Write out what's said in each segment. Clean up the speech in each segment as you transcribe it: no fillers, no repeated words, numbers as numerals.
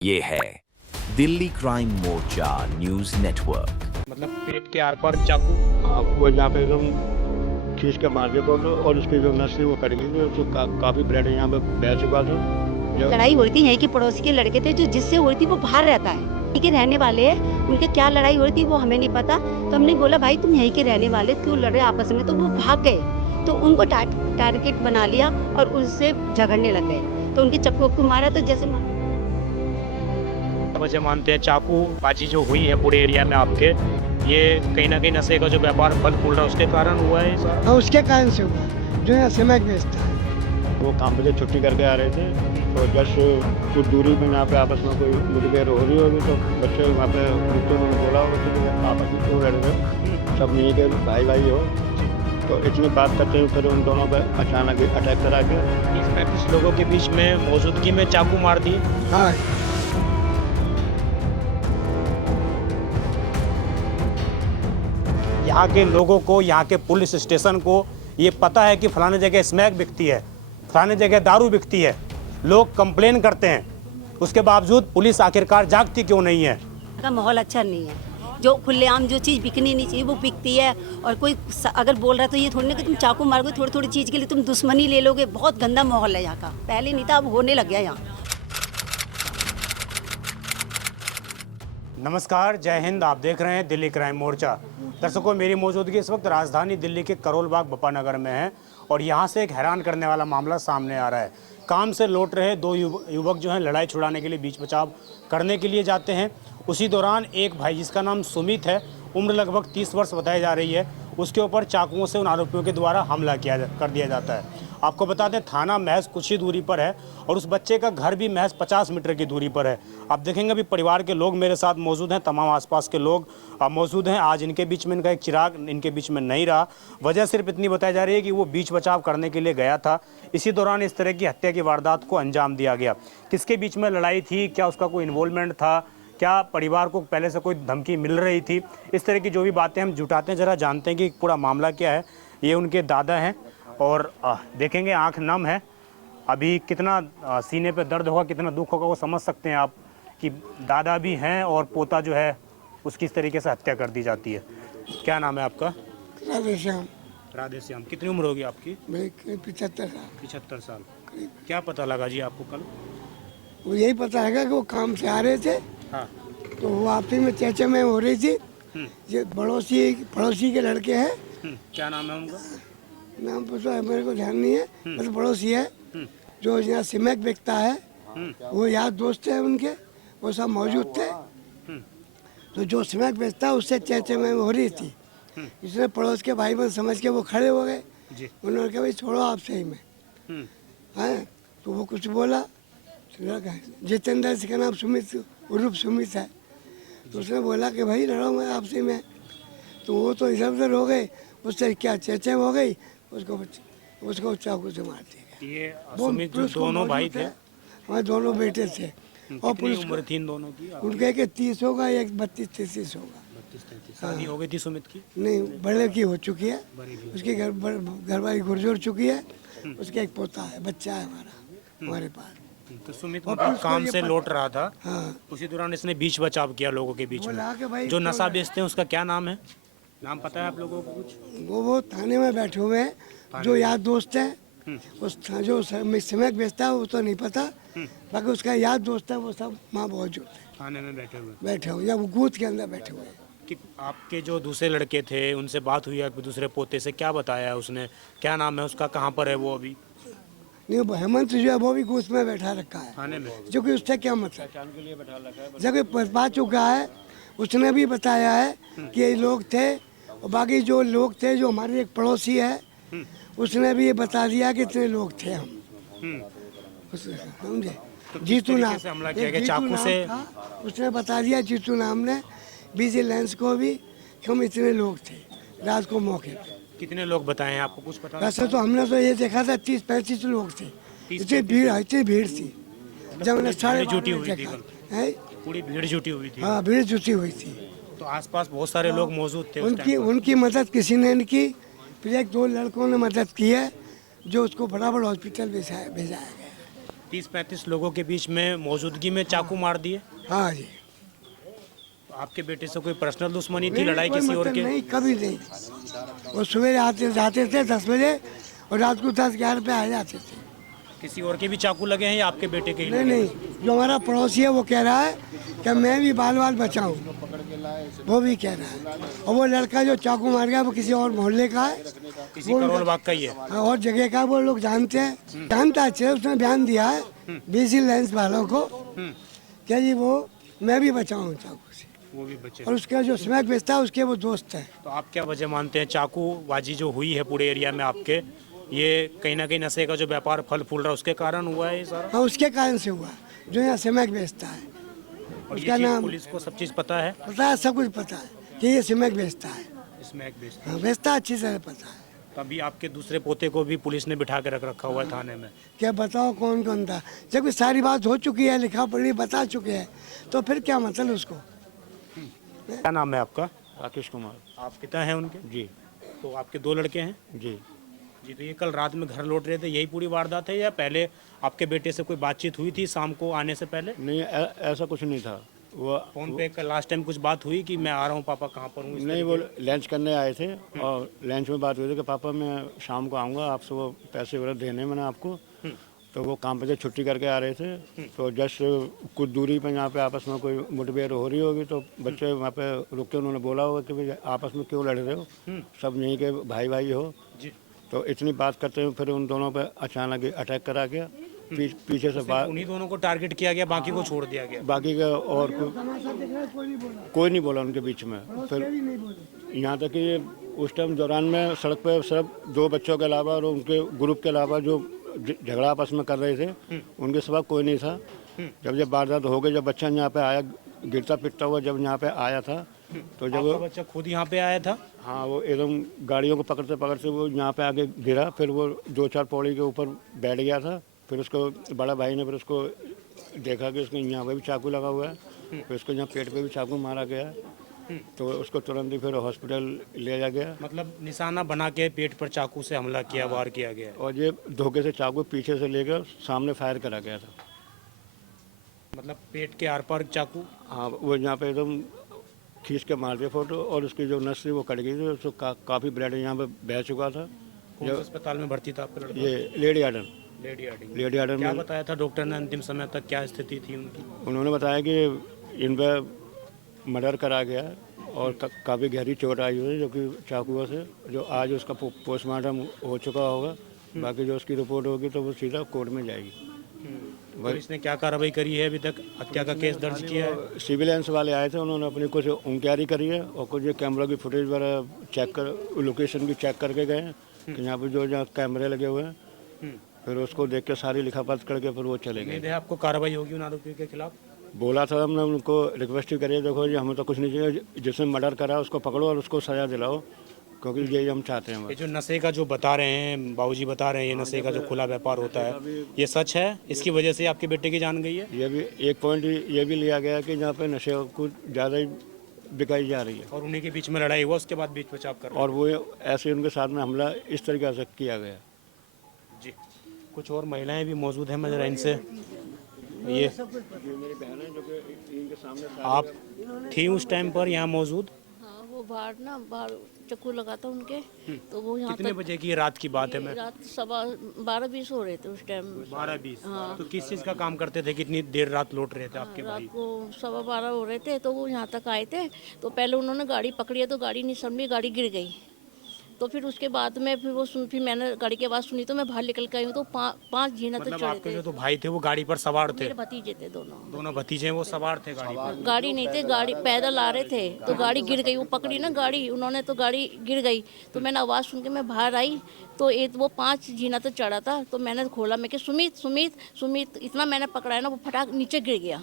ये है दिल्ली क्राइम मोर्चा news network. मतलब पेट के आर पार चाकू वो यहाँ पे एकदम खींच के मार के बोलो और उसकी जो नस थी वो कट गई थी, उसको काफ़ी ब्लड यहाँ पे बह चुका था। लड़ाई हुई थी, यहीं के पड़ोसी के लड़के थे जो जिससे हुई थी वो बाहर रहता है, यहीं के रहने वाले हैं। उनके क्या लड़ाई हुई थी वो हमें नहीं पता, तो हमने बोला भाई तुम यहीं के रहने वाले क्यों लड़े आपस में, तो वो भाग गए। तो उनको टारगेट बना लिया और उससे झगड़ने लग गए, तो उनके चप्पू को मारा। तो जैसे वजह मानते हैं चाकू बाजी जो हुई है पूरे एरिया में आपके, ये कहीं ना कहीं नशे का जो व्यापार फल फूल रहा है उसके कारण हुआ है सर? हाँ, उसके कारण से हुआ जो है सिमक बेचता है। वो काम पे से छुट्टी करके आ रहे थे, तो जस्ट कुछ दूरी में यहाँ पे आपस में कोई मुठभेड़ हो रही होगी, तो बच्चे वहाँ पे बोला आपस में क्यों लड़ रहे, सब मिल के भाई भाई हो। तो इतनी बात करते हुए फिर उन दोनों पे अचानक अटैक करा के 30-35 लोगों के बीच में मौजूदगी में चाकू मार दिए। हाँ, यहाँ के लोगों को, यहाँ के पुलिस स्टेशन को ये पता है कि फलाने जगह स्मैक बिकती है, फलाने जगह दारू बिकती है। लोग कंप्लेन करते हैं, उसके बावजूद पुलिस आखिरकार जागती क्यों नहीं है? का माहौल अच्छा नहीं है। जो खुलेआम जो चीज़ बिकनी नहीं चाहिए वो बिकती है, और कोई अगर बोल रहा है तो ये थोड़ी ना कि तुम चाकू मारोगे थोड़ी थोड़ी चीज़ के लिए तुम दुश्मनी ले लोगे। बहुत गंदा माहौल है यहाँ का, पहले नहीं था अब होने लग गया यहाँ। नमस्कार, जय हिंद। आप देख रहे हैं दिल्ली क्राइम मोर्चा। दर्शकों, मेरी मौजूदगी इस वक्त राजधानी दिल्ली के करोल बाग बप्पा नगर में है और यहाँ से एक हैरान करने वाला मामला सामने आ रहा है। काम से लौट रहे दो युवक जो हैं लड़ाई छुड़ाने के लिए बीच बचाव करने के लिए जाते हैं। उसी दौरान एक भाई जिसका नाम सुमित है, उम्र लगभग 30 वर्ष बताई जा रही है, उसके ऊपर चाकुओं से उन आरोपियों के द्वारा हमला कर दिया जाता है। आपको बता दें, थाना महज कुछ ही दूरी पर है और उस बच्चे का घर भी महज 50 मीटर की दूरी पर है। आप देखेंगे अभी परिवार के लोग मेरे साथ मौजूद हैं, तमाम आसपास के लोग मौजूद हैं। आज इनके बीच में इनका एक चिराग इनके बीच में नहीं रहा। वजह सिर्फ इतनी बताई जा रही है कि वो बीच बचाव करने के लिए गया था, इसी दौरान इस तरह की हत्या की वारदात को अंजाम दिया गया। किसके बीच में लड़ाई थी, क्या उसका कोई इन्वॉल्वमेंट था, क्या परिवार को पहले से कोई धमकी मिल रही थी, इस तरह की जो भी बातें हम जुटाते हैं, ज़रा जानते हैं कि पूरा मामला क्या है। ये उनके दादा हैं और देखेंगे आंख नम है, अभी कितना सीने पे दर्द होगा, कितना दुख होगा वो समझ सकते हैं आप कि दादा भी हैं और पोता जो है उसकी इस तरीके से हत्या कर दी जाती है। क्या नाम है आपका? राधेश्याम। राधेश्याम। कितनी उम्र होगी आपकी? 75 साल। क्या पता लगा जी आपको कल? वो यही पता है कि वो काम से आ रहे थे। हाँ। तो वो आपसी में चर्चा में हो रही थी। ये पड़ोसी के लड़के हैं। क्या नाम है उनका? नाम पूछो, मेरे को ध्यान नहीं है, बस पड़ोसी है जो यहाँ सिमक बिकता है। वो यार दोस्त है उनके, वो सब मौजूद थे। तो जो सिमक बेचता है उससे चर्चा में हो रही थी, इसलिए पड़ोस के भाई बहन समझ के वो खड़े हो गए। उन्होंने कहा भाई छोड़ो आप सही में है। तो वो कुछ बोला, जितेंद्र का नाम सुमित उर्फ सुमित है, तो उसने बोला कि भाई लड़ो मैं आपसे में। तो वो तो इधर उधर हो गए, उससे क्या चर्चा हो गई, उसको चाकू से मार दिया। ये सुमित जो दोनों भाई थे? हमारे दोनों बेटे थे। और कितनी उम्र थी इन दोनों की? उनका एक 30 होगा, एक 32-33 होगा। 32-33। शादी हो गई थी सुमित की? नहीं, बड़े की हो चुकी है, उसकी घर वाली गुजर चुकी है, उसका एक पोता है, बच्चा है हमारे पास। तो सुमित काम से लौट रहा था, उसी दौरान इसने बीच बचाव किया लोगों के बीच में। जो नशा बेचते हैं उसका क्या नाम है? नाम पता है आप लोगों को कुछ? वो थाने में बैठे हुए हैं, जो यार दोस्त है। उस जो सिमक बेचता है वो तो नहीं पता, बाकी उसका यार दोस्त है, वो सब वहाँ मौजूद है, थाने में बैठे हुए या वो बूथ के अंदर बैठे हुए हैं। कि आपके जो दूसरे लड़के थे उनसे बात हुई आपके दूसरे पोते से, क्या बताया उसने? क्या नाम है उसका, कहाँ पर है वो अभी? नहीं, हेमंत जो है वो भी बूथ में बैठा रखा है थाने में, जो कि उससे क्या मतलब। जब बात चुका है उसने भी बताया है कि ये लोग थे, और बाकी जो लोग थे जो हमारे एक पड़ोसी है उसने भी ये बता दिया कि इतने लोग थे हम। समझे? जीतू नाम चाकू से उसने बता दिया, जीतू नाम ने विजिलेंस को भी कि हम इतने लोग थे रात को मौके पे। कितने लोग बताए हैं आपको, कुछ पता? वैसे तो हमने तो ये देखा था 30-35 लोग थे। इतनी भीड़ थी जब मैंने साढ़े जुटी हुई थी, पूरी भीड़ जुटी हुई थी। हाँ, भीड़ जुटी हुई थी। तो आसपास बहुत सारे लोग मौजूद थे। उनकी मदद किसी ने नहीं की, फिर एक दो लड़कों ने मदद की है जो उसको फटाफट हॉस्पिटल भेजा गया। 30-35 लोगों के बीच में मौजूदगी में चाकू मार दिए। हाँ जी। आपके बेटे से कोई पर्सनल दुश्मनी थी, नहीं, लड़ाई कोई किसी और मतलब के? नहीं, कभी नहीं। वो सवेरे आते जाते थे 10 बजे और रात को 10-11 पे आ जाते थे। किसी और के भी चाकू लगे हैं या आपके बेटे के ही नहीं लगे? नहीं, जो हमारा पड़ोसी है वो कह रहा है कि मैं भी बाल बाल बचाऊं, वो भी कह रहा है। और वो लड़का जो चाकू मार गया वो किसी और मोहल्ले का है, किसी करोल बाग का ही है। हाँ, और जगह का वो लोग जानते हैं, जानता है। उसने बयान दिया है विजिलेंस वालों को क्या जी वो मैं भी बचाऊं चाकू से। वो भी बचे। और उसका जो स्मैक बेचता है उसके वो दोस्त है। तो आप क्या वजह मानते हैं चाकूबाजी जो हुई है पूरे एरिया में आपके, ये कहीं ना कहीं नशे का जो व्यापार फल फूल रहा है उसके कारण हुआ है ये सारा? हाँ, उसके कारण से हुआ जो यहाँ स्मैक बेचता है। और उसका ये चीज़ नाम पुलिस को सब चीज़ पता है? पता है, सब कुछ पता है कि ये स्मैक बेचता है। इसमें एक बेचते हाँ, बेचता अच्छी तरह पता है। तभी आपके दूसरे पोते को भी पुलिस ने बिठा के रखा हुआ है थाने में। क्या बताओ कौन कौन था, जब ये सारी बात हो चुकी है, लिखा पढ़ी बता चुके हैं, तो फिर क्या मतलब उसको। क्या नाम है आपका? राकेश कुमार। आप पिता हैं उनके? जी तो आपके 2 लड़के हैं? जी। जी, तो ये कल रात में घर लौट रहे थे, यही पूरी वारदात है या पहले आपके बेटे से कोई बातचीत हुई थी शाम को आने से पहले? नहीं ऐसा कुछ नहीं था। वो फोन पे कल लास्ट टाइम कुछ बात हुई कि मैं आ रहा हूँ पापा, कहाँ पर हूँ? नहीं, वो लंच करने आए थे और लंच में बात हुई थी कि पापा मैं शाम को आऊँगा, आपसे वो पैसे वगैरह देने मैंने आपको। तो वो काम पे से छुट्टी करके आ रहे थे, तो जस्ट कुछ दूरी पे यहाँ पे आपस में कोई मुठभेड़ हो रही होगी, तो बच्चे वहाँ पे रुक के उन्होंने बोला होगा कि भाई आपस में क्यों लड़ रहे हो, सब यहीं के भाई भाई हो। जी। तो इतनी बात करते हुए फिर उन दोनों पे अचानक अटैक करा गया। पीछे से बात, उन्हीं दोनों को टारगेट किया गया, बाकी को छोड़ दिया गया? बाकी का और कोई नहीं बोला उनके बीच में। फिर यहाँ तक कि उस टाइम दौरान में सड़क पे सिर्फ 2 बच्चों के अलावा और उनके ग्रुप के अलावा जो झगड़ा आपस में कर रहे थे उनके सिवा कोई नहीं था। जब वारदात हो गई, जब बच्चा यहाँ पे आया गिरता पिटता हुआ, जब यहाँ पे आया था, तो जब आपका बच्चा खुद यहाँ पे आया था? हाँ, वो एकदम गाड़ियों को पकड़ते पकड़ते वो यहाँ पे आके गिरा, फिर वो 2-4 पौड़ी के ऊपर बैठ गया था। फिर उसको बड़ा भाई ने फिर उसको देखा कि उसके यहाँ पे भी चाकू लगा हुआ है, फिर उसको यहाँ पेट पे भी चाकू मारा गया है, तो उसको तुरंत ही फिर हॉस्पिटल ले जाया गया। मतलब निशाना बना के पेट पर चाकू से हमला किया, वार किया गया। और ये धोखे से चाकू पीछे से लेकर सामने फायर करा गया था। मतलब पेट के आर पार चाकू? हाँ, वो यहाँ पे एकदम खींच के मार दिया फोटो, और उसकी जो नस थी वो कट गई थी, उसको काफ़ी ब्लड यहाँ पे बह चुका था। कौन से अस्पताल में भर्ती था आपका लड़का? ये लेडी गार्डन लेडी हार्डिंग क्या में बताया था डॉक्टर ने अंतिम समय तक, क्या स्थिति थी उनकी? उन्होंने बताया कि इन पे मर्डर करा गया और काफ़ी गहरी चोट आई हुई है, जो कि चाकुओं से, जो आज उसका पोस्टमार्टम हो चुका होगा। बाकी जो उसकी रिपोर्ट होगी तो वो सीधा कोर्ट में जाएगी। पुलिस ने क्या कार्रवाई करी है अभी तक? हत्या का केस दर्ज किया है? सिविलियंस वाले आए थे, उन्होंने अपनी कुछ इंक्वायरी करी है और कुछ कैमरा की फुटेज वगैरह चेक कर, लोकेशन की चेक करके गए हैं कि यहाँ पे जो जहाँ कैमरे लगे हुए हैं, फिर उसको देख के सारी लिखापत करके फिर वो चले गए। उम्मीद है आपको कार्रवाई होगी उन आरोपियों के खिलाफ? बोला था हमने उनको, रिक्वेस्ट भी करी, देखो जी हमें तो कुछ नहीं चाहिए, जिसने मर्डर करा उसको पकड़ो और उसको सजा दिलाओ, क्योंकि यही हम चाहते हैं। ये जो नशे का जो बता रहे हैं बाबूजी, बता रहे हैं ये नशे का जो खुला व्यापार होता है, ये सच है? इसकी वजह से आपके बेटे की जान गई है? ये भी एक पॉइंट ये भी लिया गया कि जहाँ पे नशे कुछ ज़्यादा ही बिकाई जा रही है, और उन्हीं के बीच में लड़ाई हुआ, उसके बाद बीच बचाव कर रहे हैं। और वो ऐसे उनके साथ में हमला इस तरीके से किया गया। जी, कुछ और महिलाएं भी मौजूद हैं, मैं जरा इनसे, ये आप थी उस टाइम पर यहाँ मौजूद? हाँ, वो बाहर चक्कू लगा था उनके, तो वो यहाँ कितने तक बजे की रात की बात है? मैं रात 12:20 हो रहे थे उस टाइम। 12:20। हाँ। तो किस चीज़ का काम करते थे? कितनी देर रात लौट रहे थे आपके रात भाई? को 12:15 हो रहे थे, तो वो यहाँ तक आए थे, तो पहले उन्होंने गाड़ी पकड़ी है, तो गाड़ी नहीं संभली, गाड़ी गिर गई। तो फिर उसके बाद में फिर मैंने गाड़ी की आवाज़ सुनी, तो मैं बाहर निकल के आई हूँ, तो 5 जीना तक मतलब चढ़े आपके थे। जो तो भाई थे वो गाड़ी पर सवार थे? मेरे भतीजे थे दोनों। दोनों भतीजे हैं, वो सवार थे गाड़ी पर? गाड़ी नहीं थे, गाड़ी पैदल आ रहे थे, तो गाड़ी गिर गई। वो पकड़ी ना गाड़ी उन्होंने, तो गाड़ी गिर गई। तो मैंने आवाज़ सुन के मैं बाहर आई, तो वो 5 जीना तक चढ़ा था, तो मैंने खोला, मैं कि सुमित सुमित सुमित, इतना मैंने पकड़ा है ना, वो फटाक नीचे गिर गया।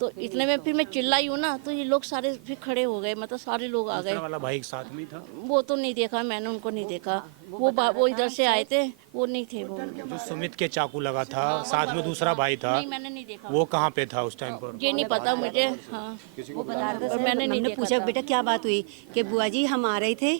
तो इतने में फिर मैं चिल्लाई हूँ ना, तो ये लोग सारे फिर खड़े हो गए, मतलब सारे लोग आ गए। दूसरा वाला भाई साथ में ही था? वो तो नहीं देखा मैंने, उनको नहीं देखा। वो इधर से आए थे, वो नहीं थे। वो जो सुमित के चाकू लगा था, साथ में दूसरा भाई था, नहीं, मैंने नहीं देखा। वो कहाँ पे था उस टाइम पर? ये नहीं पता मुझे। हाँ, वो बता रहे और थे, मैंने नहीं हमने देखा पूछा था। बेटा क्या बात हुई, कि बुआ जी हम आ रहे थे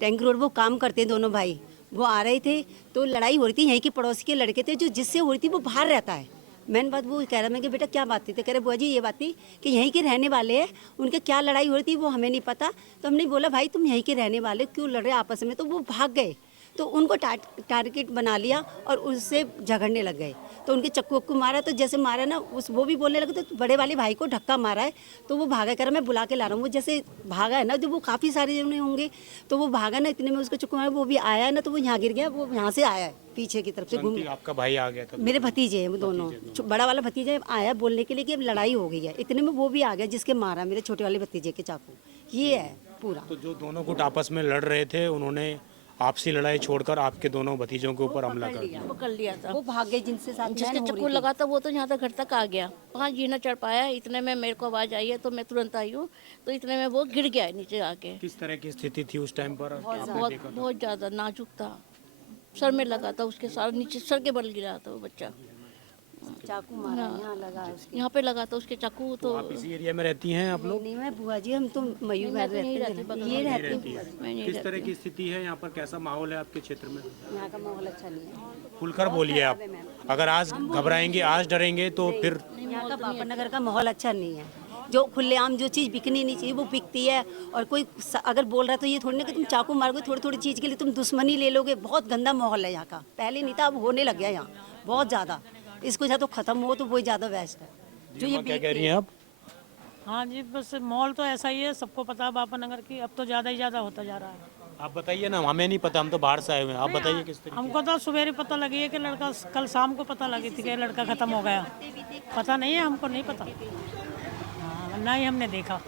टैंक रोड, वो काम करते हैं दोनों भाई, वो आ रहे थे तो लड़ाई हो रही थी, यहीं के पड़ोसी के लड़के थे जो जिससे हो रही थी वो बाहर रहता है। मैंने बात वो कह रहा मैं कि बेटा क्या बात थी, तो कह रहे बुआ जी ये बात थी कि यहीं के रहने वाले हैं, उनके क्या लड़ाई हो रही थी वो हमें नहीं पता। तो हमने बोला भाई तुम यहीं के रहने वाले क्यों लड़ रहे आपस में, तो वो भाग गए। तो उनको टारगेट बना लिया और उससे झगड़ने लग गए। तो उनके चक्कू वक्कू मारा, तो जैसे मारा ना वो भी बोलने लगे तो बड़े वाले भाई को धक्का मारा है। तो वो भागा, कर मैं बुला के ला रहा हूँ। वो जैसे भागा है ना, जब वो काफ़ी सारे जने होंगे तो वो भागा ना, इतने में उसको चक्कू मारा, वो भी आया है ना, तो वो यहाँ गिर गया। वो यहाँ से आया है पीछे की तरफ से घूम। आपका भाई आ गया था? मेरे भतीजे हैं वो दोनों। बड़ा वाला भतीजा आया बोलने के लिए कि अब लड़ाई हो गई है, इतने में वो भी आ गया जिसके मारा मेरे छोटे वाले भतीजे के चाकू। ये है पूरा। तो जो दोनों गुट आपस में लड़ रहे थे उन्होंने आपसी लड़ाई छोड़कर आपके दोनों भतीजों के ऊपर हमला कर दिया। वो कर लिया था। वो भाग गए जिनसे साथ जिसके चक्कू लगा था वो तो यहाँ तक घर तक आ गया, 5 जीना चढ़ पाया। इतने में मेरे को आवाज़ आई है तो मैं तुरंत आई हूँ, तो इतने में वो गिर गया नीचे आके। किस तरह की स्थिति थी उस टाइम पर? बहुत ज़्यादा नाजुक था, सर में लगा था उसके, सारा नीचे सर के बल गिरा था वो बच्चा। चाकू मारा यहाँ लगा उसके। यहाँ पे लगा था उसके चाकू। तो आप इसी एरिया में रहती हैं आप लोग? नहीं मैं बुआ जी, हम तो मयूर रहते हैं, ये रहते हैं। मैं नहीं किस तरह की स्थिति है यहाँ पर? कैसा माहौल है आपके क्षेत्र में? यहाँ का माहौल अच्छा नहीं है। खुलकर बोलिए आप। अगर आज घबराएंगे, आज डरेंगे तो फिर? यहाँ का बापानगर का माहौल अच्छा नहीं है। जो खुलेआम जो चीज़ बिकनी नहीं चाहिए वो बिकती है। और कोई अगर बोल रहा है तो ये थोड़ी ना कि तुम चाकू मारोगे थोड़ी थोड़ी चीज़ के लिए तुम दुश्मनी ले लोगे। बहुत गंदा माहौल है यहाँ का, पहले नहीं था अब होने लग गया यहाँ बहुत ज़्यादा। इसको या तो ख़त्म हो तो वही ज़्यादा बेस्ट है। जो ये क्या कह रही हैं आप? हाँ जी, बस माहौल तो ऐसा ही है, सबको पता है बापानगर की, अब तो ज़्यादा ही ज़्यादा होता जा रहा है। आप बताइए ना, हमें नहीं पता, हम तो बाहर से आए हुए हैं। आप बताइए किस तरह? हमको तो सवेरे पता लगी है कि लड़का, कल शाम को पता लगी थी कि लड़का ख़त्म हो गया। पता नहीं है, हमको नहीं पता। हाँ, ना ही हमने देखा,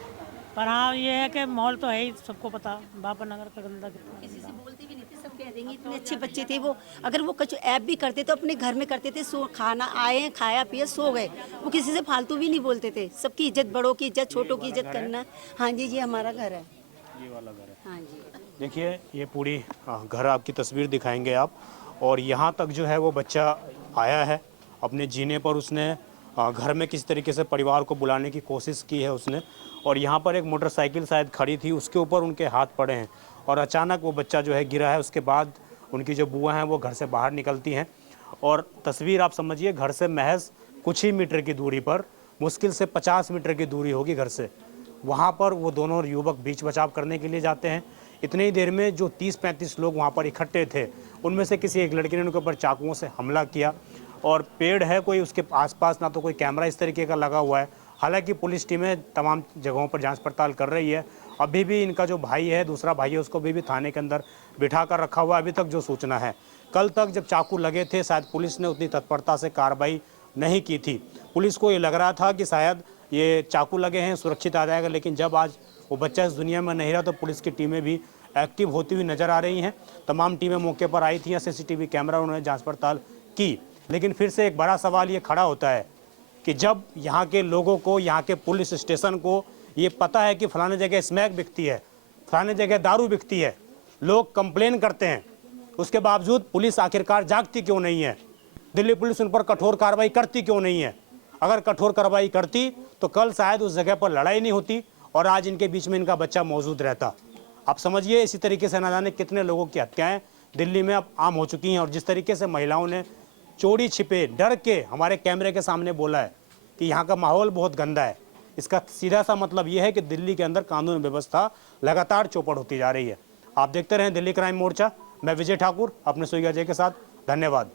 पर हाँ ये है कि माहौल तो है ही, सबको पता बापानगर का गंदा कितना। किसी से बोलते भी नहीं थे, सब कह देंगे इतने अच्छे बच्चे थे वो। अगर वो कुछ ऐप भी करते तो अपने घर में करते थे, सो खाना आए खाया पिया सो गए। वो किसी से फालतू भी नहीं बोलते थे। सबकी इज्जत, बड़ों की इज्जत, छोटों की इज्जत करना। हाँ जी, ये हमारा घर है। ये वाला घर है। हाँ जी, देखिए ये पूरी घर आपकी तस्वीर दिखाएंगे आप। और यहाँ तक जो है वो बच्चा आया है अपने जीने पर। उसने घर में किसी तरीके से परिवार को बुलाने की कोशिश की है उसने। और यहाँ पर एक मोटरसाइकिल शायद खड़ी थी, उसके ऊपर उनके हाथ पड़े हैं और अचानक वो बच्चा जो है गिरा है। उसके बाद उनकी जो बुआ हैं वो घर से बाहर निकलती हैं और तस्वीर आप समझिए, घर से महज कुछ ही मीटर की दूरी पर, मुश्किल से 50 मीटर की दूरी होगी घर से, वहाँ पर वो दोनों युवक बीच बचाव करने के लिए जाते हैं। इतनी ही देर में जो 30-35 लोग वहाँ पर इकट्ठे थे, उनमें से किसी एक लड़के ने उनके ऊपर चाकुओं से हमला किया। और पेड़ है कोई उसके आसपास, ना तो कोई कैमरा इस तरीके का लगा हुआ है। हालांकि पुलिस टीमें तमाम जगहों पर जांच पड़ताल कर रही है। अभी भी इनका जो भाई है, दूसरा भाई है, उसको भी थाने के अंदर बिठा कर रखा हुआ है, अभी तक जो सूचना है। कल तक जब चाकू लगे थे शायद पुलिस ने उतनी तत्परता से कार्रवाई नहीं की थी। पुलिस को ये लग रहा था कि शायद ये चाकू लगे हैं सुरक्षित आ जाएगा, लेकिन जब आज वो बच्चा इस दुनिया में नहीं रहा तो पुलिस की टीमें भी एक्टिव होती हुई नज़र आ रही हैं। तमाम टीमें मौके पर आई थी, CCTV कैमरा उन्होंने जाँच पड़ताल की। लेकिन फिर से एक बड़ा सवाल ये खड़ा होता है कि जब यहाँ के लोगों को, यहाँ के पुलिस स्टेशन को ये पता है कि फलाने जगह स्मैक बिकती है, फलाने जगह दारू बिकती है, लोग कंप्लेन करते हैं, उसके बावजूद पुलिस आखिरकार जागती क्यों नहीं है? दिल्ली पुलिस उन पर कठोर कार्रवाई करती क्यों नहीं है? अगर कठोर कार्रवाई करती तो कल शायद उस जगह पर लड़ाई नहीं होती और आज इनके बीच में इनका बच्चा मौजूद रहता। आप समझिए, इसी तरीके से ना जाने कितने लोगों की हत्याएं दिल्ली में अब आम हो चुकी हैं। और जिस तरीके से महिलाओं ने चोरी छिपे डर के हमारे कैमरे के सामने बोला है कि यहाँ का माहौल बहुत गंदा है, इसका सीधा सा मतलब ये है कि दिल्ली के अंदर कानून व्यवस्था लगातार चौपट होती जा रही है। आप देखते रहें दिल्ली क्राइम मोर्चा। मैं विजय ठाकुर अपने सुइया जय के साथ। धन्यवाद।